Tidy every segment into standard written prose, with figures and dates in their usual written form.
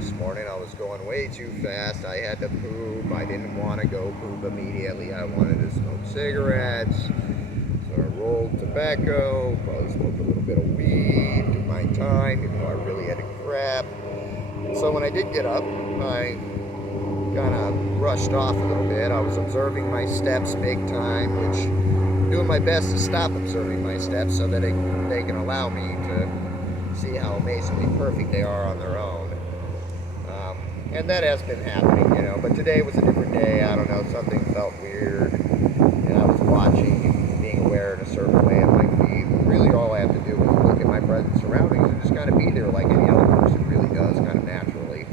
this morning. I was going way too fast. I had to poop. I didn't want to go poop immediately. I wanted to smoke cigarettes. So I rolled tobacco, probably smoked a little bit of weed, took my time, even though I really had to crap. And so when I did get up, I kind of rushed off a little bit. I was observing my steps big time, which I'm doing my best to stop observing my steps so that they can allow me to see how amazingly perfect they are on their own. And that has been happening. But today was a different day. I don't know, something felt weird. And I was watching and being aware in a certain way of my feet. Really all I have to do is look at my present surroundings and just kind of be there like any other person really does, kind of naturally.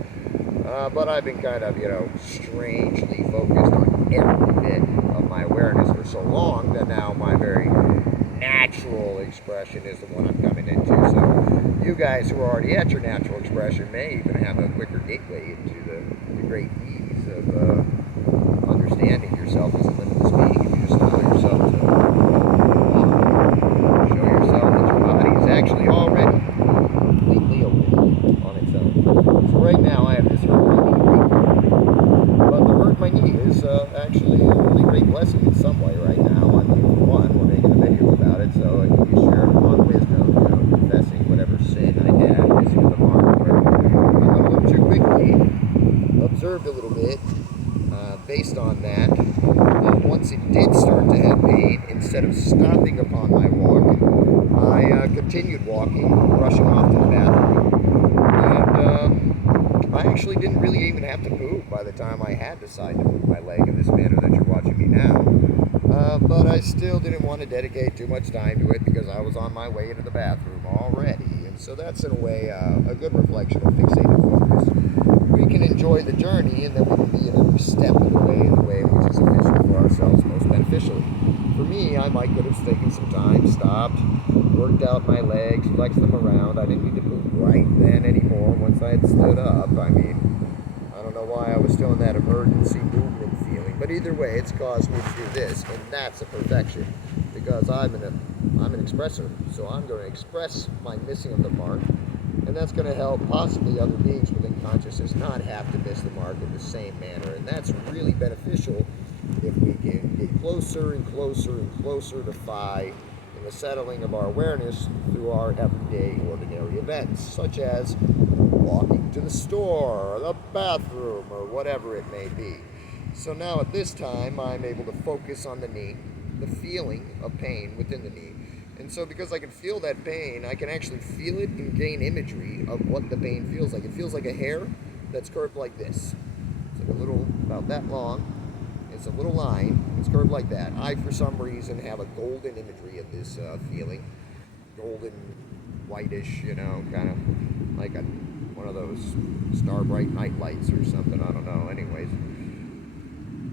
But I've been kind of, strangely focused on every bit of my awareness for so long that now my very natural expression is the one I'm coming into. So you guys who are already at your natural expression may even have a quicker gateway into the great ease of understanding yourself as a limitless being if you just allow yourself to show yourself that your body is actually already completely open on its own. So right now I have this hurt my knee, but the hurt my knee is actually a really great blessing in some way right now. I mean, for one, we're making a video about it, so I can share on wisdom, confessing whatever sin I had, missing the mark, where I went a little too quickly, observed a little bit, based on that. Once it did start to have pain, instead of stopping upon my walk, I continued walking, rushing off to the bathroom, and I actually didn't really even have to poop by the time I had decided to move my leg in this manner that you're watching me now. But I still didn't want to dedicate too much time to it because I was on my way into the bathroom already. And so that's in a way a good reflection of fixated focus. We can enjoy the journey and then we can be in every step of the way in the way which is efficient for ourselves most beneficially. For me, I might could have taken some time, stopped, worked out my legs, flexed them around. I didn't need to poop right then anymore once I had stood up. I mean, I don't know why I was still in that emergency movement feeling, but either way, it's caused me to do this, and that's a perfection, because I'm an expressor, so I'm going to express my missing of the mark, and that's going to help possibly other beings within consciousness not have to miss the mark in the same manner, and that's really beneficial if we can get closer and closer and closer to Phi in the settling of our awareness through our everyday ordinary events, such as walking to the store or the bathroom or whatever it may be. So now at this time I'm able to focus on the knee, the feeling of pain within the knee. And so because I can feel that pain, I can actually feel it and gain imagery of what the pain feels like. It feels like a hair that's curved like this. It's like a little, about that long. It's a little line, it's curved like that. I, for some reason, have a golden imagery of this feeling. Golden, whitish, kind of like one of those star bright night lights or something, I don't know, anyways.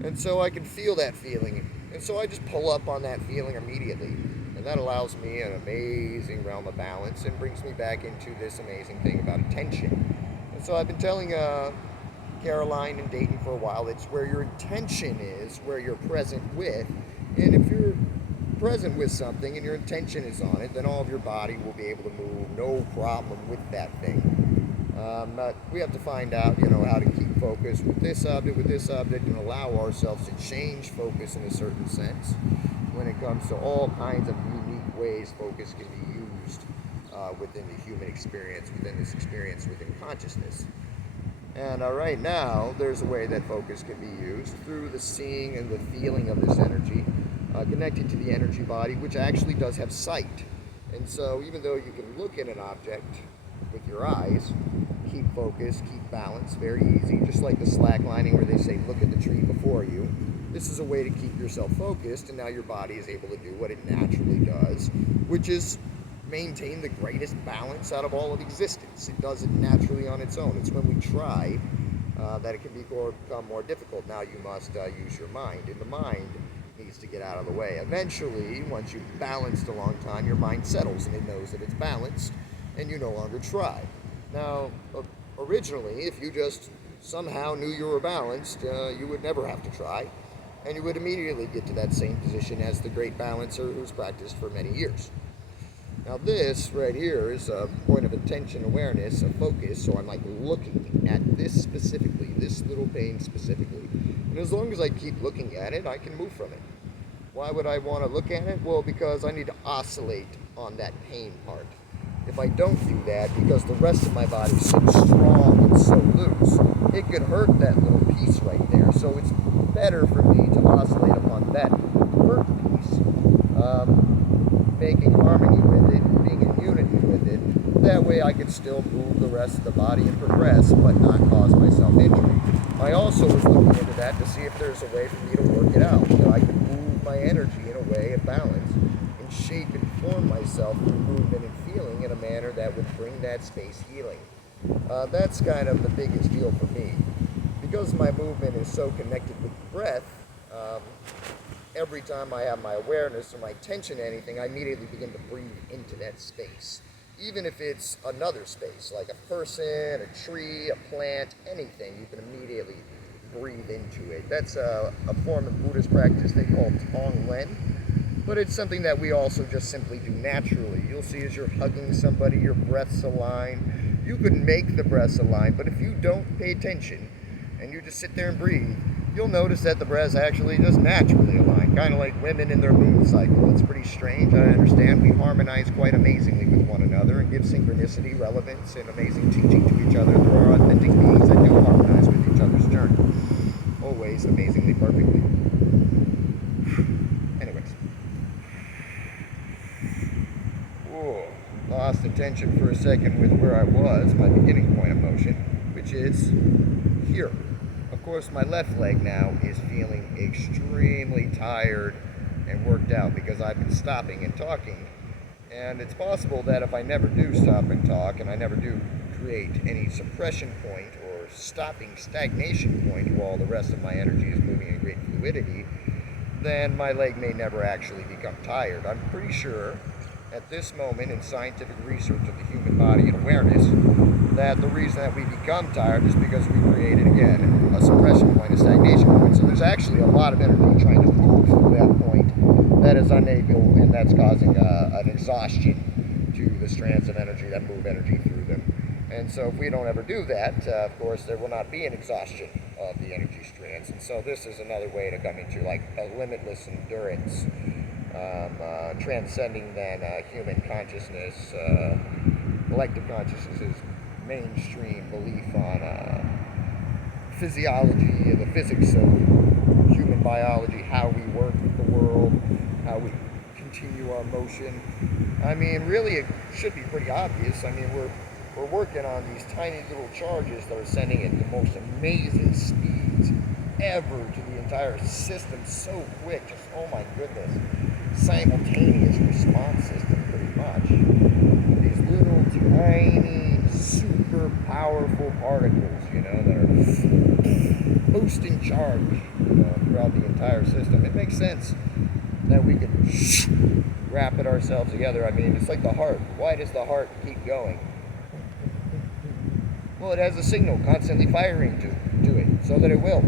And so I can feel that feeling. And so I just pull up on that feeling immediately. And that allows me an amazing realm of balance and brings me back into this amazing thing about attention. And so I've been telling Caroline and Dayton for a while, it's where your intention is, where you're present with. And if you're present with something and your intention is on it, then all of your body will be able to move, no problem with that thing. But we have to find out, how to keep focus with this object, and allow ourselves to change focus in a certain sense when it comes to all kinds of unique ways focus can be used within the human experience, within this experience, within consciousness. And right now, there's a way that focus can be used through the seeing and the feeling of this energy, connected to the energy body, which actually does have sight. And so even though you can look at an object with your eyes, keep focus, keep balance, very easy, just like the slack lining where they say, look at the tree before you. This is a way to keep yourself focused, and now your body is able to do what it naturally does, which is maintain the greatest balance out of all of existence. It does it naturally on its own. It's when we try that it can become more difficult. Now you must use your mind, and the mind needs to get out of the way. Eventually, once you've balanced a long time, your mind settles and it knows that it's balanced, and you no longer try. Now, originally, if you just somehow knew you were balanced, you would never have to try, and you would immediately get to that same position as the great balancer who's practiced for many years. Now this right here is a point of attention awareness, a focus, so I'm like looking at this specifically, this little pain specifically. And as long as I keep looking at it, I can move from it. Why would I want to look at it? Well, because I need to oscillate on that pain part. If I don't do that, because the rest of my body is so strong and so loose, it could hurt that little piece right there. So it's better for me to oscillate upon that hurt piece, making harmony with it, being in unity with it. That way I can still move the rest of the body and progress, but not cause myself injury. I also was looking into that to see if there's a way for me to work it out, that I can move my energy in a way of balance and shape and form myself through movement and feeling in a manner that would bring that space healing. That's kind of the biggest deal for me. Because my movement is so connected with the breath, every time I have my awareness or my attention to anything, I immediately begin to breathe into that space. Even if it's another space, like a person, a tree, a plant, anything, you can immediately breathe into it. That's a form of Buddhist practice they call Tonglen, but it's something that we also just simply do naturally. You'll see as you're hugging somebody, your breaths align. You can make the breaths align, but if you don't pay attention and you just sit there and breathe, you'll notice that the breaths actually just naturally align, kind of like women in their moon cycle. It's pretty strange. I understand we harmonize quite amazingly with one another and give synchronicity, relevance, and amazing teaching to each other. There are authentic beings that do harmonize with each other's journey. Always amazingly perfectly. Anyways. Whoa. Lost attention for a second with where I was, my beginning point of motion, which is here. Of course, my left leg now is feeling extremely tired and worked out because I've been stopping and talking. And it's possible that if I never do stop and talk, and I never do create any suppression point or stopping stagnation point while the rest of my energy is moving in great fluidity, then my leg may never actually become tired. I'm pretty sure at this moment in scientific research of the human body and awareness that the reason that we become tired is because we created, again, a suppression point, a stagnation point. So there's actually a lot of energy trying to move through that point that is unable, and that's causing an exhaustion to the strands of energy that move energy through them. And so if we don't ever do that, of course, there will not be an exhaustion of the energy strands. And so this is another way to come into like a limitless endurance, transcending then human consciousness, collective consciousness's mainstream belief on physiology and the physics of human biology, how we work with the world, how we continue our motion. I mean, really, it should be pretty obvious. I mean, we're working on these tiny little charges that are sending at the most amazing speeds ever to the entire system so quick. Just, oh my goodness, simultaneous response system, pretty much. These little tiny, super powerful particles, that are boosting charge, throughout the entire system. It makes sense that we could wrap it ourselves together. I mean, it's like the heart. Why does the heart keep going? Well, it has a signal constantly firing to it, so that it will.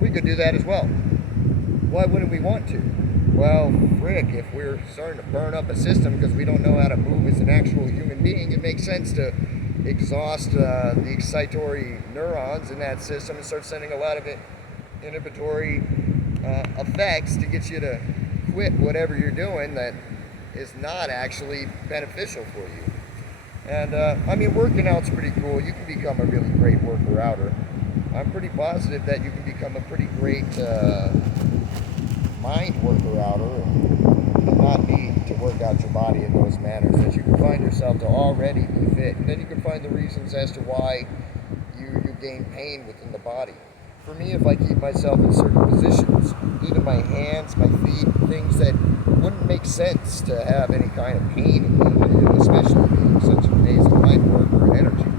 We could do that as well. Why wouldn't we want to? Well, frick, if we're starting to burn up a system because we don't know how to move as an actual human being, it makes sense to exhaust the excitatory neurons in that system and start sending a lot of inhibitory effects to get you to quit whatever you're doing that is not actually beneficial for you. And I mean, working out's pretty cool. You can become a really great worker-outer. I'm pretty positive that you can become a pretty great mind worker-outer and not need to work out your body in those manners, that you can find yourself to already be fit. And then you can find the reasons as to why you gain pain within the body. For me, if I keep myself in certain positions, even my hands, my feet, things that wouldn't make sense to have any kind of pain in me, especially being such an amazing mind worker and energy,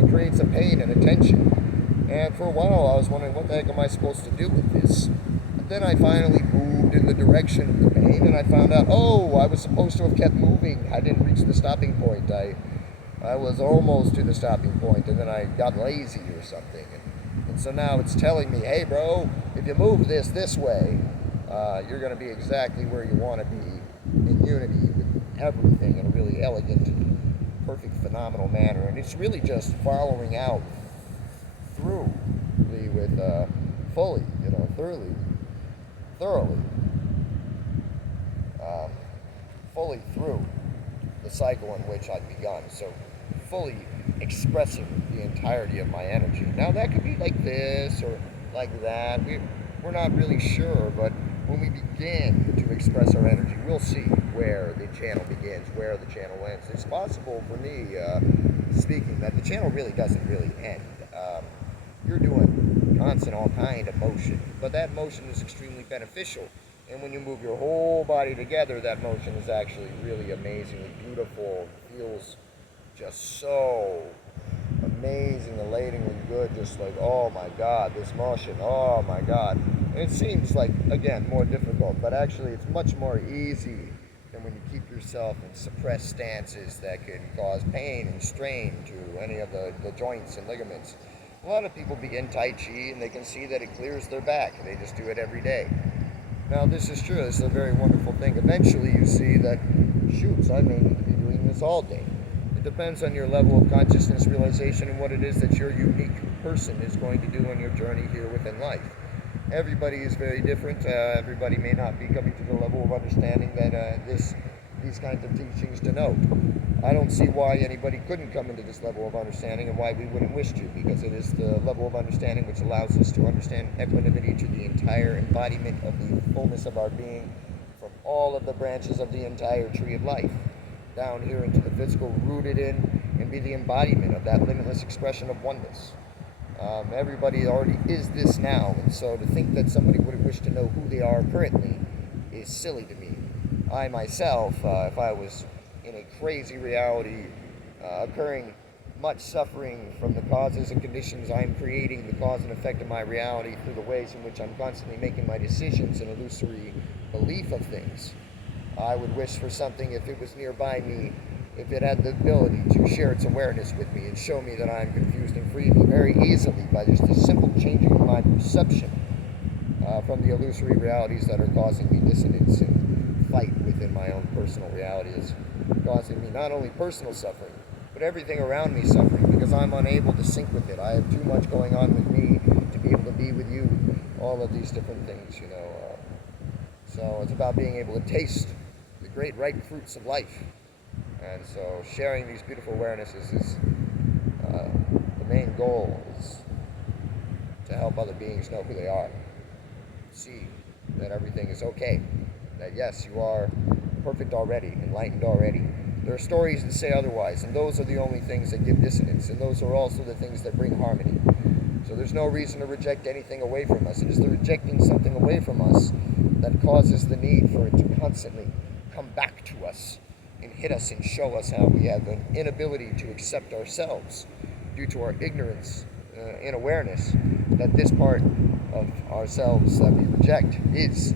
it creates a pain and a tension. And for a while, I was wondering, what the heck am I supposed to do with this? But then I finally moved in the direction of the pain, and I found out, oh, I was supposed to have kept moving. I didn't reach the stopping point. I was almost to the stopping point, and then I got lazy or something. And so now it's telling me, hey, bro, if you move this way, you're going to be exactly where you want to be in unity with everything in a really elegant, perfect, phenomenal manner. And it's really just following out through with fully, thoroughly, um, fully through the cycle in which I've begun. So fully expressing the entirety of my energy. Now that could be like this or like that. We're not really sure, but when we begin to express our energy, we'll see where the channel begins, where the channel ends. It's possible for me, speaking, that the channel really doesn't really end. You're doing constant all kind of motion, but that motion is extremely beneficial. And when you move your whole body together, that motion is actually really amazingly beautiful. It feels just so amazing, elatingly good. Just like, oh my God, this motion, oh my God. And it seems like, again, more difficult, but actually it's much more easy than when you keep yourself in suppressed stances that can cause pain and strain to any of the joints and ligaments. A lot of people begin Tai Chi and they can see that it clears their back. They just do it every day. Now, this is true. This is a very wonderful thing. Eventually, you see that, shoots, I may need to be doing this all day. It depends on your level of consciousness, realization, and what it is that your unique person is going to do on your journey here within life. Everybody is very different. Everybody may not be coming to the level of understanding that these kinds of teachings denote. I don't see why anybody couldn't come into this level of understanding and why we wouldn't wish to, because it is the level of understanding which allows us to understand equanimity to the entire embodiment of the fullness of our being, from all of the branches of the entire tree of life, down here into the physical, rooted in, and be the embodiment of that limitless expression of oneness. Everybody already is this now, and so to think that somebody would wish to know who they are currently is silly to me. I myself, if I was in a crazy reality, occurring much suffering from the causes and conditions I'm creating, the cause and effect of my reality through the ways in which I'm constantly making my decisions and illusory belief of things, I would wish for something if it was nearby me, if it had the ability to share its awareness with me and show me that I'm confused and free me very easily by just a simple changing of my perception from the illusory realities that are causing me dissonance and fight within my own personal reality. Is causing me not only personal suffering, but everything around me suffering, because I'm unable to sync with it. I have too much going on with me to be able to be with you. All of these different things, So it's about being able to taste the great ripe fruits of life. And so sharing these beautiful awarenesses is the main goal, is to help other beings know who they are. See that everything is okay. That yes, you are perfect already, enlightened already. There are stories that say otherwise, and those are the only things that give dissonance, and those are also the things that bring harmony. So there's no reason to reject anything away from us. It is the rejecting something away from us that causes the need for it to constantly come back to us and hit us and show us how we have an inability to accept ourselves due to our ignorance and awareness that this part of ourselves that we reject is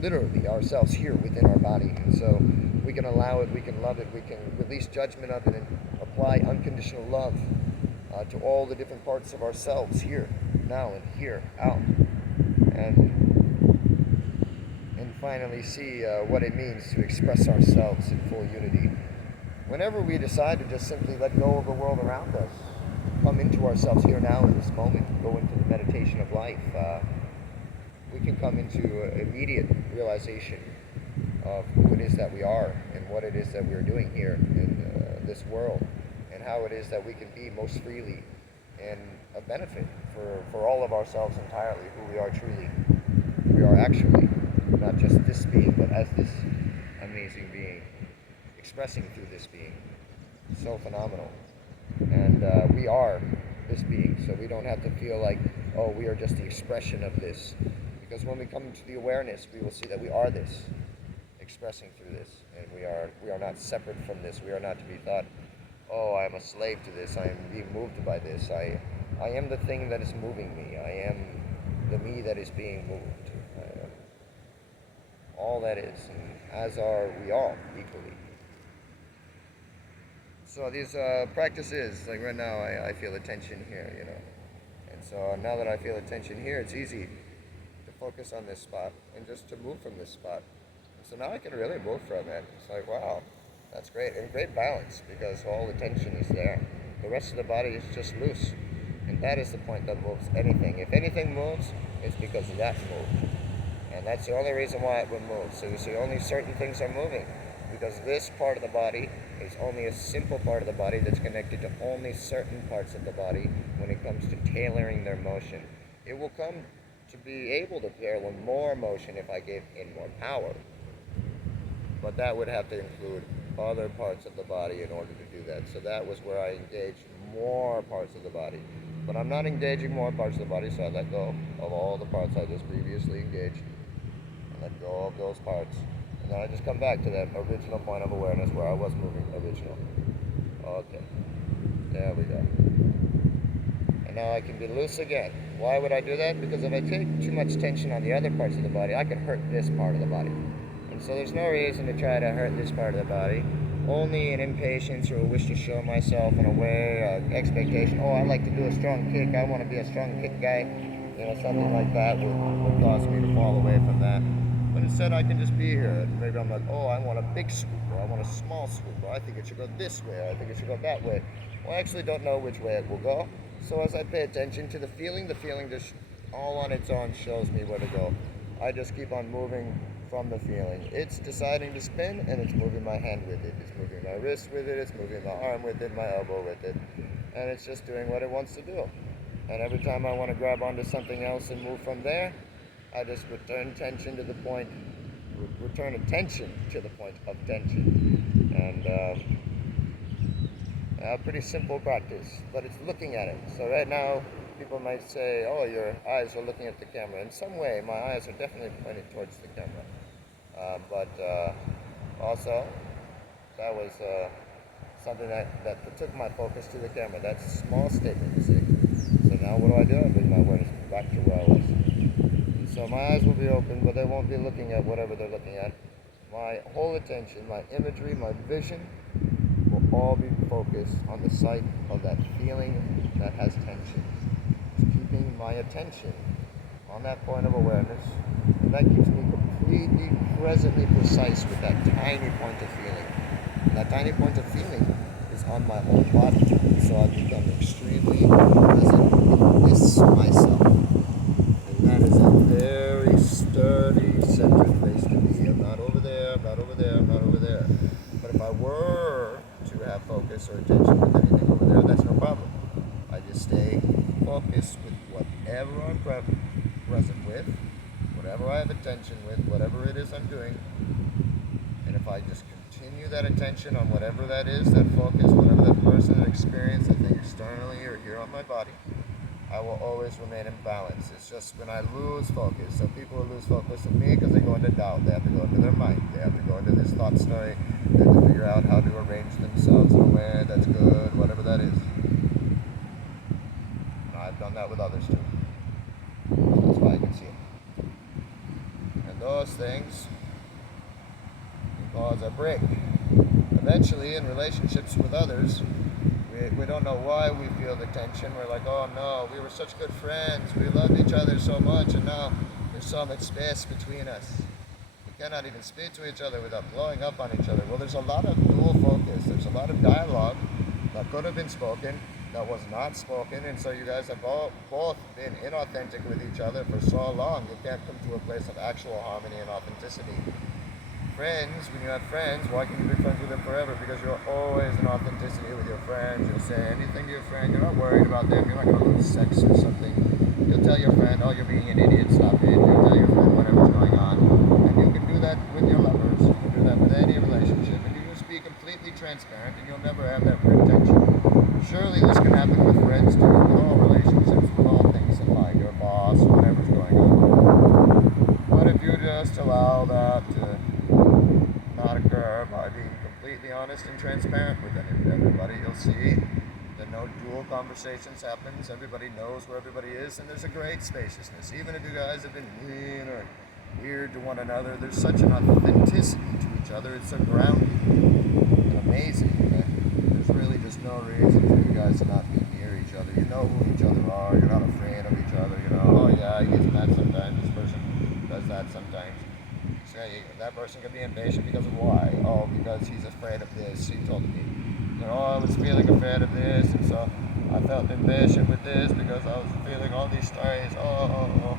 literally ourselves here within our body. And so we can allow it, we can love it, we can release judgment of it and apply unconditional love to all the different parts of ourselves here, now, and here, out. And finally see what it means to express ourselves in full unity. Whenever we decide to just simply let go of the world around us, come into ourselves here now in this moment, go into the meditation of life, we can come into immediate realization of who it is that we are and what it is that we're doing here in this world, and how it is that we can be most freely and a benefit for all of ourselves entirely, who we are truly, who we are actually, not just this being, but as this amazing being, expressing through this being. So phenomenal. And we are this being, so we don't have to feel like, oh, we are just the expression of this. Because when we come into the awareness, we will see that we are this, expressing through this. And we are not separate from this. We are not to be thought, oh, I am a slave to this. I am being moved by this. I am the thing that is moving me. I am the me that is being moved. I am all that is, and as are we all equally. So these practices, like right now, I feel the tension here, And so now that I feel the tension here, it's easy to focus on this spot and just to move from this spot. So now I can really move from it. It's like, wow, that's great. And great balance because all the tension is there. The rest of the body is just loose. And that is the point that moves anything. If anything moves, it's because that moved. And that's the only reason why it would move. So you see, only certain things are moving. Because this part of the body is only a simple part of the body that's connected to only certain parts of the body when it comes to tailoring their motion. It will come to be able to tailor more motion if I gave in more power. But that would have to include other parts of the body in order to do that. So that was where I engaged more parts of the body. But I'm not engaging more parts of the body, so I let go of all the parts I just previously engaged. And let go of those parts. And then I just come back to that original point of awareness where I was moving original. Okay. There we go. And now I can be loose again. Why would I do that? Because if I take too much tension on the other parts of the body, I could hurt this part of the body. And so there's no reason to try to hurt this part of the body. Only an impatience or a wish to show myself in a way, expectation. Oh, I like to do a strong kick. I want to be a strong kick guy. Something like that would cause me to fall away from that. But instead, I can just be here. And maybe I'm like, oh, I want a big swoop, or I want a small swoop, or I think it should go this way, or I think it should go that way. Well, I actually don't know which way it will go. So as I pay attention to the feeling just all on its own shows me where to go. I just keep on moving from the feeling. It's deciding to spin, and it's moving my hand with it. It's moving my wrist with it. It's moving my arm with it, my elbow with it. And it's just doing what it wants to do. And every time I want to grab onto something else and move from there, I just return attention to the point of tension. And a pretty simple practice, but it's looking at it. So right now, people might say, oh, your eyes are looking at the camera. In some way, my eyes are definitely pointed towards the camera. But also, that was something that took my focus to the camera. That's a small statement, you see. So now what do? I bring my awareness back to where I was. And so my eyes will be open, but they won't be looking at whatever they're looking at. My whole attention, my imagery, my vision will all be focused on the site of that feeling that has tension. Just keeping my attention on that point of awareness, and that keeps me completely presently precise with that tiny point of feeling. And that tiny point of feeling is on my whole body. So I become extremely present with this myself. And that is a very sturdy, centered place to be. I'm not over there, I'm not over there, I'm not over there. But if I were to have focus or attention with anything over there, that's no problem. I just stay focused with whatever I'm present with, whatever I have attention with, whatever it is I'm doing. And if I just continue that attention on whatever that is, that focus, whatever that person, that experience, that thing externally or here on my body, I will always remain in balance. It's just when I lose focus. So people will lose focus with me because they go into doubt. They have to go into their mind. They have to go into this thought story. They have to figure out how to arrange themselves in a way that's good, whatever that is. And I've done that with others too. That's why I can see it. And those things can cause a break. Eventually, in relationships with others, we don't know why we feel the tension. We're like, oh no, we were such good friends. We loved each other so much, and now there's so much space between us. We cannot even speak to each other without blowing up on each other. Well, there's a lot of dual focus. There's a lot of dialogue that could have been spoken, that was not spoken, and so you guys have both been inauthentic with each other for so long. You can't come to a place of actual harmony and authenticity. Friends, when you have friends, why can you be friends with them forever? Because you're always in authenticity with your friends. You'll say anything to your friend. You're not worried about them. You're not going to lose sex or something. You'll tell your friend, oh, you're being an idiot, stop it. You'll tell your friend whatever's going on. And you can do that with your lovers. You can do that with any relationship. And you just be completely transparent, and you'll never have that weird tension. Surely this can happen with friends too, with all relationships, with all things in life, your boss, whatever's going on. But if you just allow that to not occur by being completely honest and transparent with everybody, you'll see that no dual conversations happens. Everybody knows where everybody is, and there's a great spaciousness. Even if you guys have been mean or weird to one another, there's such an authenticity to each other. It's so grounding and amazing. There's really just no reason for you guys to not be near each other. You know who each other are. You're not afraid of each other. You know, oh yeah, guy gets mad sometimes. This person does that sometimes. So that person could be impatient because of why? Oh, because he's afraid of this. He told me. Oh, I was feeling afraid of this, and so I felt impatient with this because I was feeling all these stories. Oh.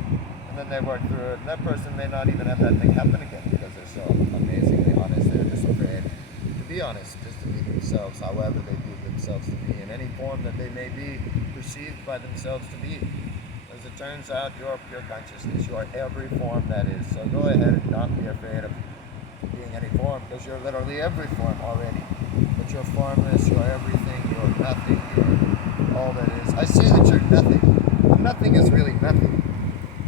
And then they work through it. And that person may not even have that thing happen again because they're so amazingly honest. They're just afraid to be honest, just to be themselves, however they view themselves to be, in any form that they may be perceived by themselves to be. As it turns out, you are pure consciousness. You are every form that is. So go ahead and not be afraid of being any form, because you're literally every form already. But you're formless, you're everything, you're nothing, you're all that is. I say that you're nothing, but nothing is really nothing.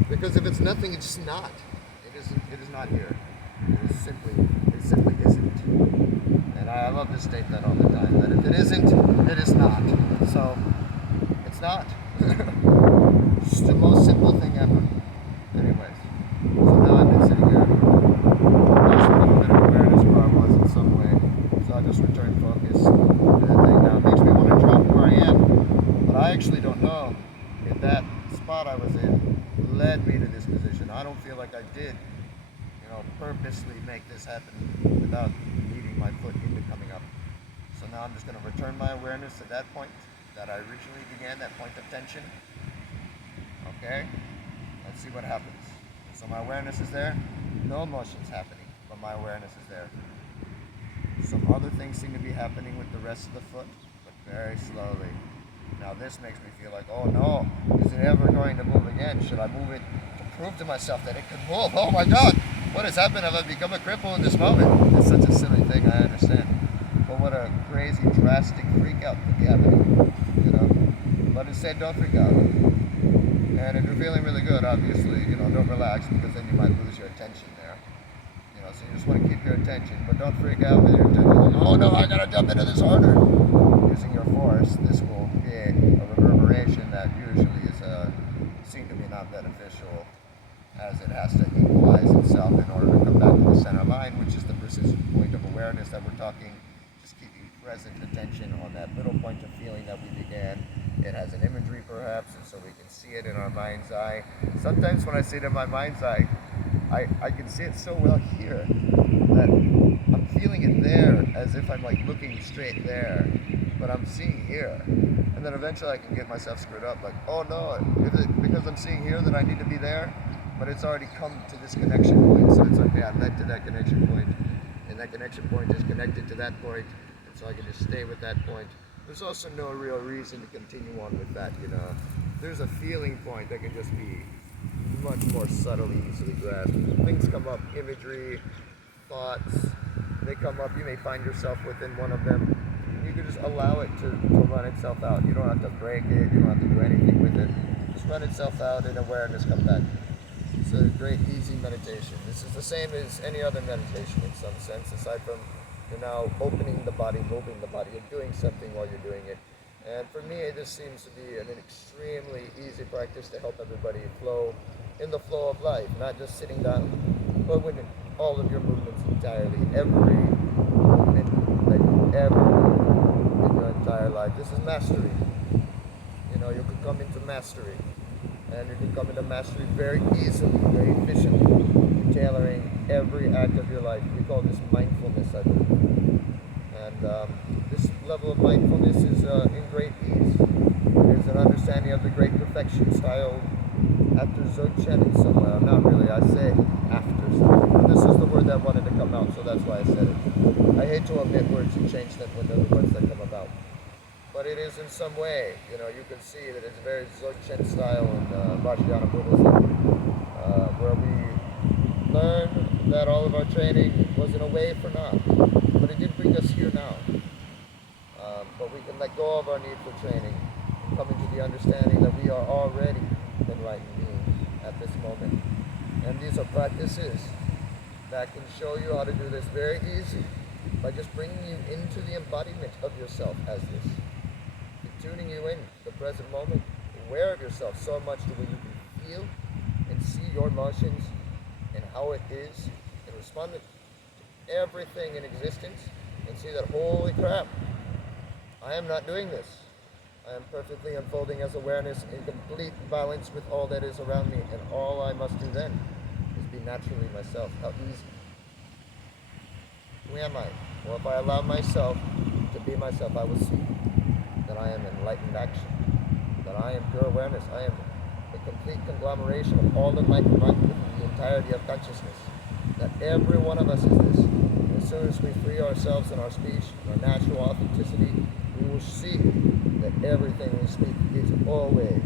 Because if it's nothing, it's just not. It is not here. It simply isn't. And I love to state that all the time, that if it isn't, it is not. So, it's not. It's the most simple thing ever. Anyways, so now I've been sitting here, lost a little bit of awareness where I was in some way. So I just returned focus to the thing now. It makes me want to drop where I am. But I actually don't know if that spot I was in led me to this position. I don't feel like I did, purposely make this happen without needing my foot into coming up. So now I'm just going to return my awareness to that point that I originally began, that point of tension. Okay? Let's see what happens. So my awareness is there. No emotion's happening, but my awareness is there. Some other things seem to be happening with the rest of the foot, but very slowly. Now this makes me feel like, oh no, is it ever going to move again? Should I move it to prove to myself that it can move? Oh my God, what has happened? Have I become a cripple in this moment? It's such a silly thing, I understand. But what a crazy, drastic freak out could be happening, But instead, don't freak out. And if you're feeling really good, obviously, don't relax, because then you might lose your attention there. So you just want to keep your attention, but don't freak out with your attention. Oh no, I gotta jump into this harder. Using your force, this will create a reverberation that usually is seen to be not beneficial, as it has to equalize itself in order to come back to the center line, which is the precision point of awareness that we're talking. Just keeping present attention on that little point of feeling that we began. It has an imagery perhaps, and so we can see it in our mind's eye. Sometimes when I see it in my mind's eye, I can see it so well here that I'm feeling it there as if I'm like looking straight there, but I'm seeing here. And then eventually I can get myself screwed up, like, oh no, is it because I'm seeing here that I need to be there? But it's already come to this connection point, so it's okay, I'm led to that connection point, and that connection point is connected to that point, and so I can just stay with that point. There's also no real reason to continue on with that, There's a feeling point that can just be much more subtly, easily grasped. Things come up, imagery, thoughts, they come up. You may find yourself within one of them. You can just allow it to run itself out. You don't have to break it, you don't have to do anything with it. Just run itself out and awareness come back. It's a great, easy meditation. This is the same as any other meditation in some sense, aside from you're now opening the body, moving the body, you're doing something while you're doing it. And for me, this seems to be an extremely easy practice to help everybody flow in the flow of life, not just sitting down, but with all of your movements entirely, every movement that you ever do in your entire life. This is mastery. You can come into mastery, and you can come into mastery very easily, very efficiently, tailoring every act of your life. We call this mindfulness, I believe. And this level of mindfulness is in great ease. It is an understanding of the great perfection style after Dzogchen somewhere. Not really, I say after something. But this is the word that wanted to come out, so that's why I said it. I hate to omit words and change them when they're the words that come about. But it is in some way, you can see that it's very Dzogchen style in Vajrayana Buddhism, where we learn that all of our training was in a way for naught, but it did bring us here now. But we can let go of our need for training and come into the understanding that we are already enlightened beings at this moment. And these are practices that can show you how to do this very easy by just bringing you into the embodiment of yourself as this. Tuning you in the present moment, aware of yourself so much to where you can feel and see your emotions and how it is, and respond to everything in existence, and see that, holy crap, I am not doing this. I am perfectly unfolding as awareness in complete balance with all that is around me, and all I must do then is be naturally myself. How easy. Who am I? Well, if I allow myself to be myself, I will see that I am enlightened action, that I am pure awareness. I am a complete conglomeration of all enlightened mind with the entirety of consciousness. That every one of us is this. And as soon as we free ourselves in our speech, in our natural authenticity, we will see that everything we speak is always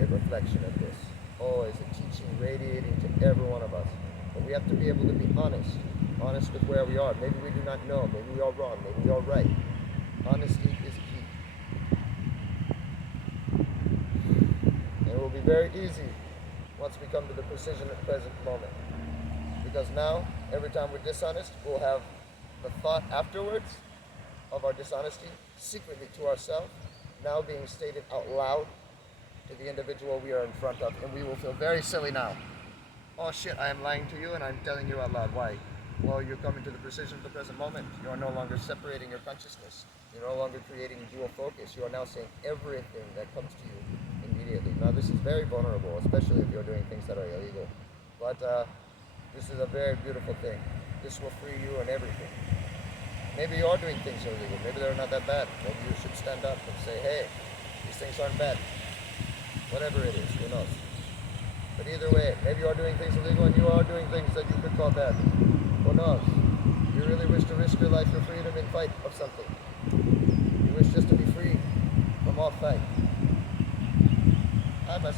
a reflection of this, always a teaching radiating to every one of us. But we have to be able to be honest with where we are. Maybe we do not know, maybe we are wrong, maybe we are right. Honesty is key. And it will be very easy once we come to the precision of the present moment. Because now, every time we're dishonest, we'll have the thought afterwards of our dishonesty secretly to ourselves, now being stated out loud to the individual we are in front of, and we will feel very silly now. Oh shit, I am lying to you and I'm telling you out loud. Why? Well, you're coming to the precision of the present moment. You are no longer separating your consciousness. You're no longer creating dual focus. You are now saying everything that comes to you immediately. Now, this is very vulnerable, especially if you're doing things that are illegal. But this is a very beautiful thing. This will free you and everything. Maybe you are doing things illegal. Maybe they're not that bad. Maybe you should stand up and say, hey, these things aren't bad. Whatever it is, who knows? But either way, maybe you are doing things illegal and you are doing things that you could call bad. Who knows? You really wish to risk your life for freedom in fight of something. You wish just to be free from all fight. I myself